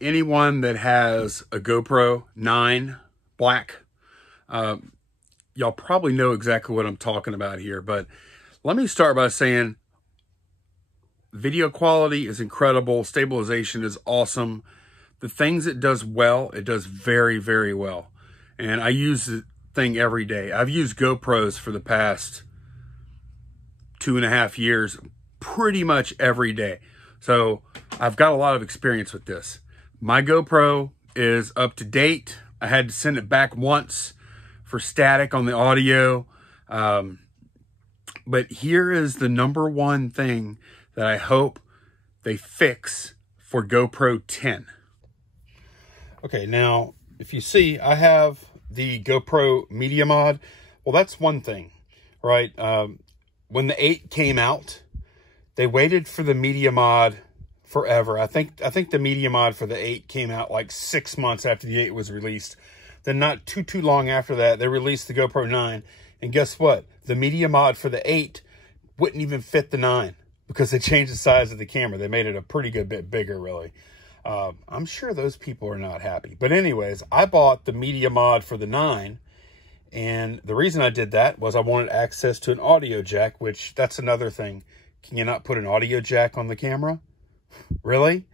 anyone that has a GoPro 9 Black, y'all probably know exactly what I'm talking about here. But let me start by saying video quality is incredible. Stabilization is awesome. The things it does well, it does very, very well. And I use the thing every day. I've used GoPros for the past 2.5 years, pretty much every day. So I've got a lot of experience with this. My GoPro is up to date. I had to send it back once for static on the audio. But here is the #1 thing that I hope they fix for GoPro 10. Okay, now, if you see, I have the GoPro Media Mod. Well, that's one thing, right? When the 8 came out, they waited for the Media Mod forever. I think the Media Mod for the 8 came out like 6 months after the 8 was released. Then not too long after that, they released the GoPro 9. And guess what? The Media Mod for the 8 wouldn't even fit the 9 because they changed the size of the camera. They made it a pretty good bit bigger, really. I'm sure those people are not happy. But anyways, I bought the Media Mod for the 9. And the reason I did that was I wanted access to an audio jack, which that's another thing. Can you not put an audio jack on the camera? Really?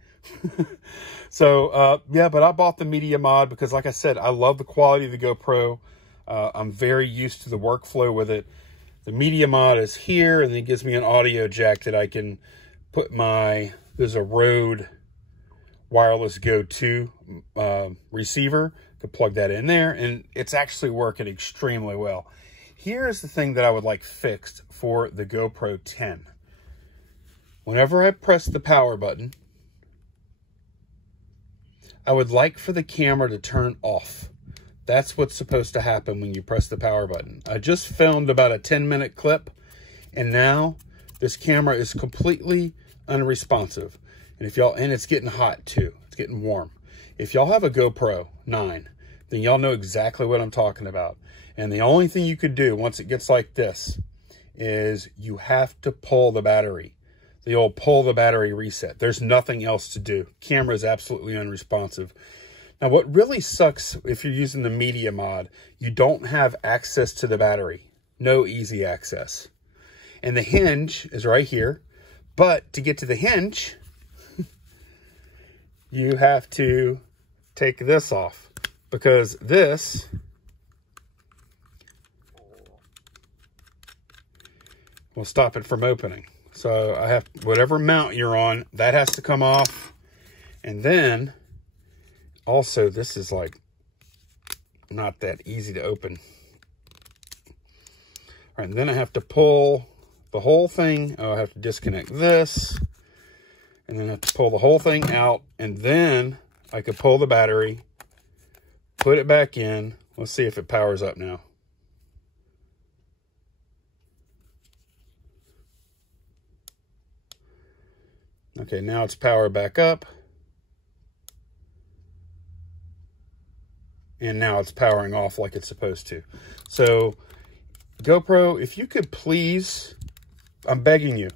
So, yeah, but I bought the Media Mod because, like I said, I love the quality of the GoPro. I'm very used to the workflow with it. The Media Mod is here, and it gives me an audio jack that I can put there's a Rode Wireless Go 2 receiver. I could plug that in there, and it's actually working extremely well. Here is the thing that I would like fixed for the GoPro 10. Whenever I press the power button, I would like for the camera to turn off. That's what's supposed to happen when you press the power button. I just filmed about a 10-minute clip, and now this camera is completely unresponsive. And it's getting hot too. It's getting warm. If y'all have a GoPro 9, then y'all know exactly what I'm talking about. And the only thing you could do once it gets like this is you have to pull the battery. The old pull the battery reset. There's nothing else to do. Camera is absolutely unresponsive. Now, what really sucks if you're using the Media Mod, you don't have access to the battery. No easy access. And the hinge is right here. But to get to the hinge, you have to take this off because this will stop it from opening. So I have whatever mount you're on, that has to come off. And then also this is like not that easy to open. All right, and then I have to pull the whole thing. Oh, I have to disconnect this. And then I have to pull the whole thing out. And then I could pull the battery, put it back in. Let's see if it powers up now. Okay, now it's powered back up. And now it's powering off like it's supposed to. So, GoPro, if you could please, I'm begging you,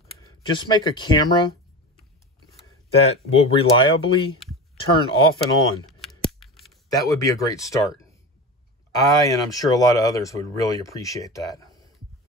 just make a camera that will reliably turn off and on. That would be a great start. And I'm sure a lot of others would really appreciate that.